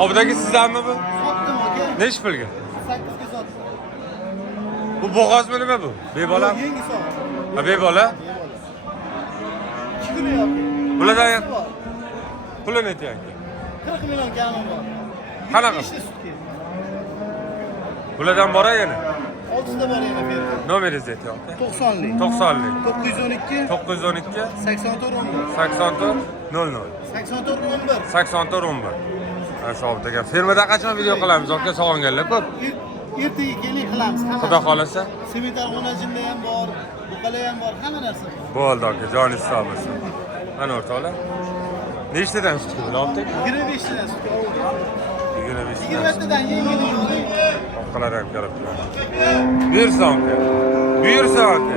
Obdagi sizlarmi bu? Sotdim aka. Nechi pulga? 8 ga sotdim. Bu bo'g'ozmi nima bu? Bebola? Yangi sog'. Ha, bebola? 2 kun yo'q. Bulardan puli necha aka? 40 million kamim bor. Qanaqa? Ishni sutga. Bulardan bora yana. 6 da bor yana berdi. Nomeringizni ayting aka. 90lik. 90lik 912 912 84 11. 84 00 84 11. 84 11. Ashobit aka. Fermada qachon video qilamiz? Aka sog'inganlar ko'p. Ertaga keling qilamiz. Xudo xolasa. Semitar xonajinda ham bor, buqala ham bor, hamma narsa bor. Bo'ldi aka, joningiz sog' bo'lsin. Mana o'rtoqlar. Nechtadan sut keldi, oldik? 25 tadan sutga oldik. 25 tadan. 20 tadan yengil yo'q. Oqalar ham kirib turadi. Buyursin aka. Buyursin aka.